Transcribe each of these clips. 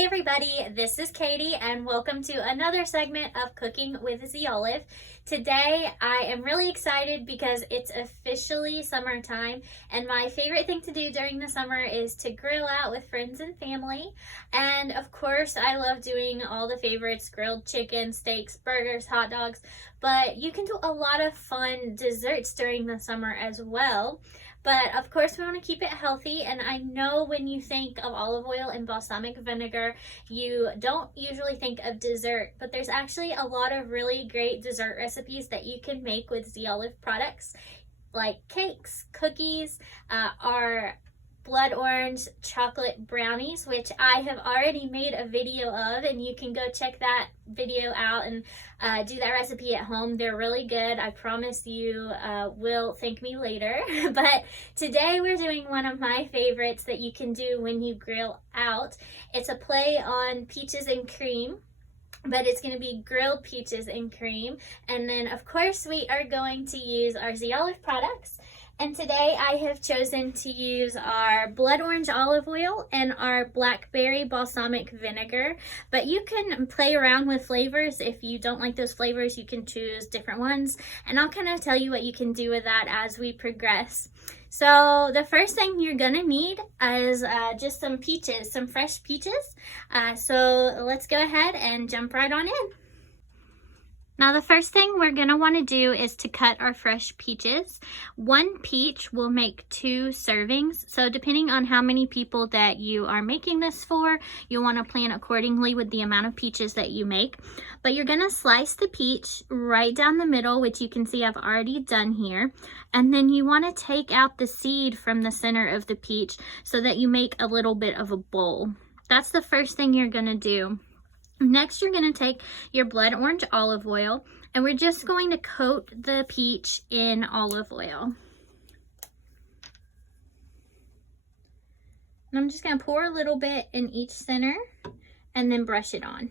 Hey everybody, this is Katie and welcome to another segment of Cooking with Z Olive. Today I am really excited because it's officially summertime and my favorite thing to do during the summer is to grill out with friends and family. And of course I love doing all the favorites, grilled chicken, steaks, burgers, hot dogs, but you can do a lot of fun desserts during the summer as well. But of course we want to keep it healthy, and I know when you think of olive oil and balsamic vinegar, you don't usually think of dessert, but there's actually a lot of really great dessert recipes that you can make with Z Olive products, like cakes, cookies, our blood orange chocolate brownies, which I have already made a video of, and you can go check that video out and do that recipe at home. They're really good. I promise you will thank me later. But today we're doing one of my favorites that you can do when you grill out. It's a play on peaches and cream, but it's going to be grilled peaches and cream. And then of course we are going to use our Z Olive products. And today I have chosen to use our blood orange olive oil and our blackberry balsamic vinegar. But you can play around with flavors. If you don't like those flavors, you can choose different ones. And I'll kind of tell you what you can do with that as we progress. So the first thing you're gonna need is just some peaches, some fresh peaches. So let's go ahead and jump right on in. Now the first thing we're going to want to do is to cut our fresh peaches. One peach will make 2 servings. So depending on how many people that you are making this for, you'll want to plan accordingly with the amount of peaches that you make. But you're going to slice the peach right down the middle, which you can see I've already done here. And then you want to take out the seed from the center of the peach so that you make a little bit of a bowl. That's the first thing you're going to do. Next, you're going to take your blood orange olive oil, and we're just going to coat the peach in olive oil. And I'm just going to pour a little bit in each center and then brush it on.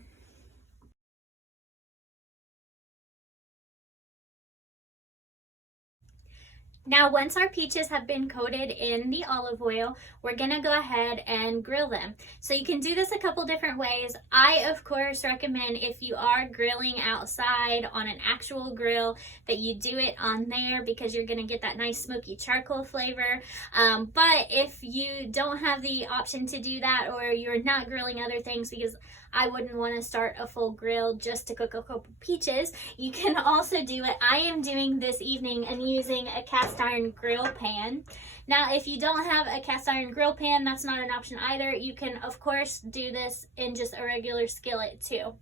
Now, once our peaches have been coated in the olive oil, we're gonna go ahead and grill them. So you can do this a couple different ways. I, of course, recommend if you are grilling outside on an actual grill that you do it on there because you're gonna get that nice smoky charcoal flavor. But if you don't have the option to do that, or you're not grilling other things, because I wouldn't want to start a full grill just to cook a couple peaches, you can also do what I am doing this evening and using a cast iron grill pan. Now, if you don't have a cast iron grill pan, that's not an option either. You can, of course, do this in just a regular skillet too.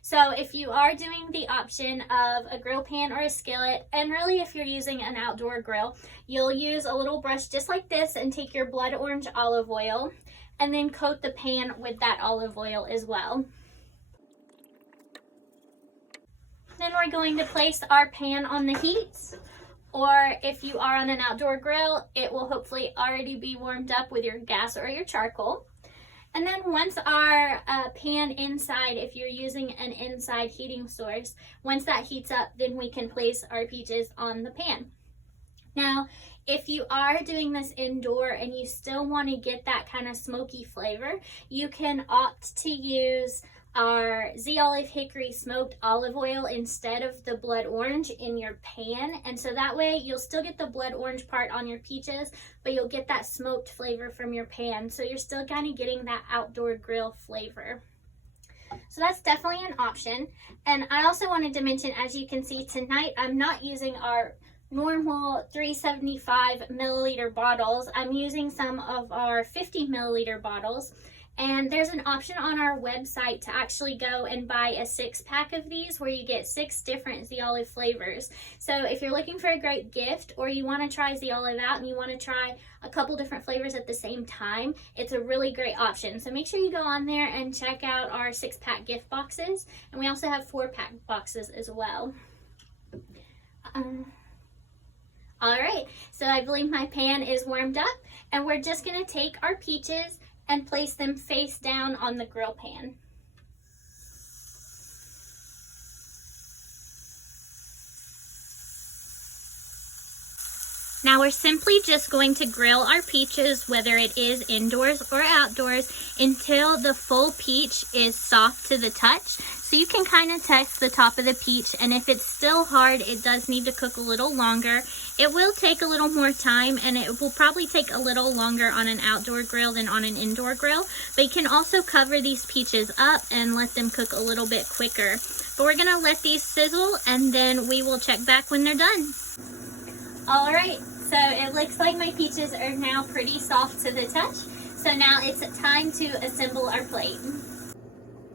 So if you are doing the option of a grill pan or a skillet, and really if you're using an outdoor grill, you'll use a little brush just like this and take your blood orange olive oil and then coat the pan with that olive oil as well. Then we're going to place our pan on the heat, or if you are on an outdoor grill, it will hopefully already be warmed up with your gas or your charcoal. And then once our pan inside, if you're using an inside heating source, once that heats up, then we can place our peaches on the pan. Now, if you are doing this indoor and you still want to get that kind of smoky flavor, you can opt to use our Z Olive Hickory Smoked Olive Oil instead of the blood orange in your pan. And so that way you'll still get the blood orange part on your peaches, but you'll get that smoked flavor from your pan. So you're still kind of getting that outdoor grill flavor. So that's definitely an option. And I also wanted to mention, as you can see tonight, I'm not using our normal 375 milliliter bottles. I'm using some of our 50 milliliter bottles, and there's an option on our website to actually go and buy a 6-pack of these where you get 6 different Z Olive flavors. So if you're looking for a great gift, or you want to try Z Olive out and you want to try a couple different flavors at the same time, it's a really great option. So make sure you go on there and check out our 6-pack gift boxes, and we also have 4-pack boxes as well. All right, so I believe my pan is warmed up, and we're just gonna take our peaches and place them face down on the grill pan. Now we're simply just going to grill our peaches, whether it is indoors or outdoors, until the full peach is soft to the touch. So you can kind of test the top of the peach, and if it's still hard, it does need to cook a little longer. It will take a little more time, and it will probably take a little longer on an outdoor grill than on an indoor grill, but you can also cover these peaches up and let them cook a little bit quicker. But we're gonna let these sizzle, and then we will check back when they're done. All right, so it looks like my peaches are now pretty soft to the touch. So now it's time to assemble our plate.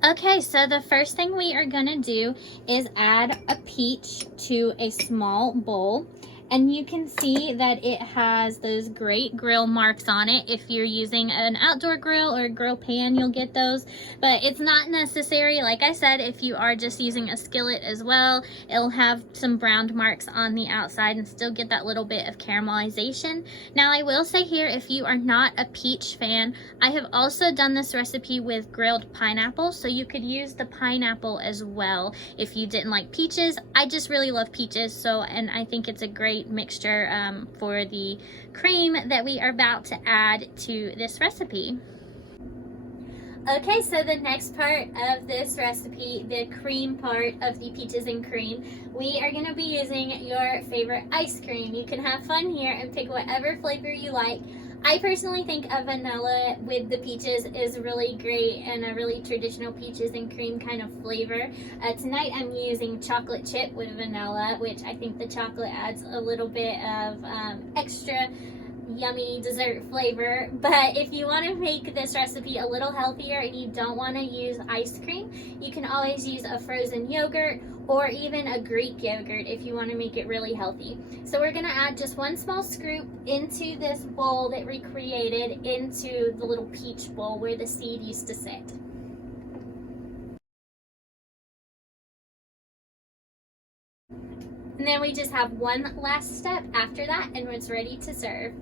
Okay, so the first thing we are gonna do is add a peach to a small bowl. And you can see that it has those great grill marks on it. If you're using an outdoor grill or a grill pan, you'll get those. But it's not necessary. Like I said, if you are just using a skillet as well, it'll have some browned marks on the outside and still get that little bit of caramelization. Now, I will say here, if you are not a peach fan, I have also done this recipe with grilled pineapple. So you could use the pineapple as well if you didn't like peaches. I just really love peaches, and I think it's a great mixture for the cream that we are about to add to this recipe. Okay, so the next part of this recipe, the cream part of the peaches and cream, we are going to be using your favorite ice cream. You can have fun here and pick whatever flavor you like. I personally think a vanilla with the peaches is really great, and a really traditional peaches and cream kind of flavor. Tonight I'm using chocolate chip with vanilla, which I think the chocolate adds a little bit of extra yummy dessert flavor. But if you want to make this recipe a little healthier and you don't want to use ice cream, you can always use a frozen yogurt or even a Greek yogurt if you want to make it really healthy. So we're going to add just one small scoop into this bowl that we created, into the little peach bowl where the seed used to sit. And then we just have one last step after that, and it's ready to serve.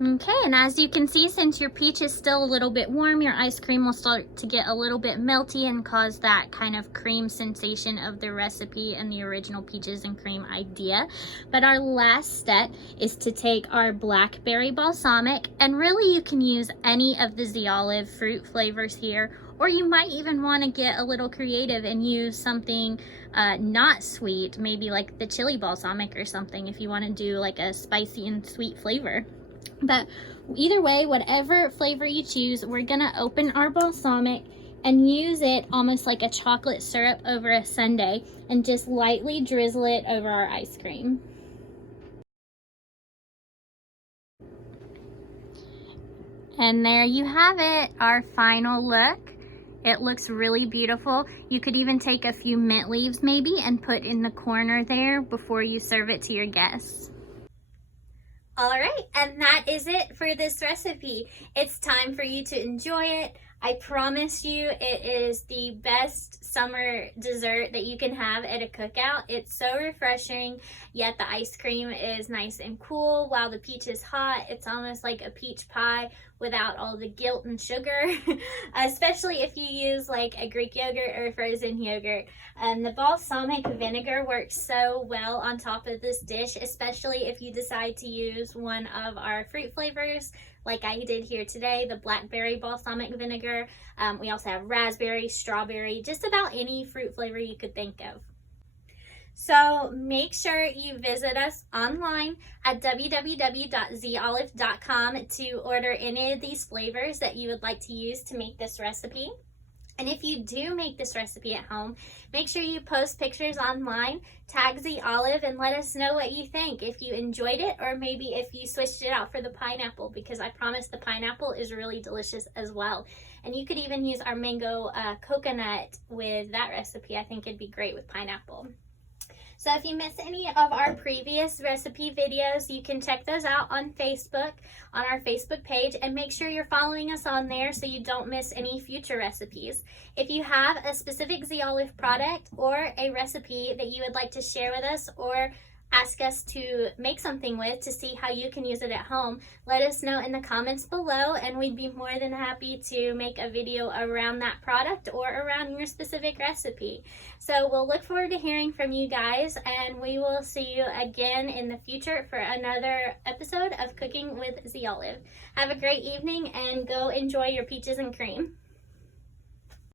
Okay, and as you can see, since your peach is still a little bit warm, your ice cream will start to get a little bit melty and cause that kind of cream sensation of the recipe and the original peaches and cream idea. But our last step is to take our blackberry balsamic, and really you can use any of the Zeolive fruit flavors here, or you might even want to get a little creative and use something not sweet, maybe like the chili balsamic or something, if you want to do like a spicy and sweet flavor. But either way, whatever flavor you choose, we're gonna open our balsamic and use it almost like a chocolate syrup over a sundae, and just lightly drizzle it over our ice cream. And there you have it, our final look. It looks really beautiful. You could even take a few mint leaves maybe and put in the corner there before you serve it to your guests. All right, and that is it for this recipe. It's time for you to enjoy it. I promise you it is the best summer dessert that you can have at a cookout. It's so refreshing, yet the ice cream is nice and cool while the peach is hot. It's almost like a peach pie without all the guilt and sugar, especially if you use like a Greek yogurt or frozen yogurt. The balsamic vinegar works so well on top of this dish, especially if you decide to use one of our fruit flavors like I did here today, the blackberry balsamic vinegar. We also have raspberry, strawberry, just about any fruit flavor you could think of. So make sure you visit us online at www.zeolive.com to order any of these flavors that you would like to use to make this recipe. And if you do make this recipe at home, make sure you post pictures online, tag Zeolive, and let us know what you think. If you enjoyed it, or maybe if you switched it out for the pineapple, because I promise the pineapple is really delicious as well. And you could even use our mango coconut with that recipe. I think it'd be great with pineapple. So if you missed any of our previous recipe videos, you can check those out on Facebook, on our Facebook page, and make sure you're following us on there so you don't miss any future recipes. If you have a specific Zeolive product or a recipe that you would like to share with us, or ask us to make something with to see how you can use it at home, let us know in the comments below, and we'd be more than happy to make a video around that product or around your specific recipe. So we'll look forward to hearing from you guys, and we will see you again in the future for another episode of Cooking with Z Olive. Have a great evening and go enjoy your peaches and cream.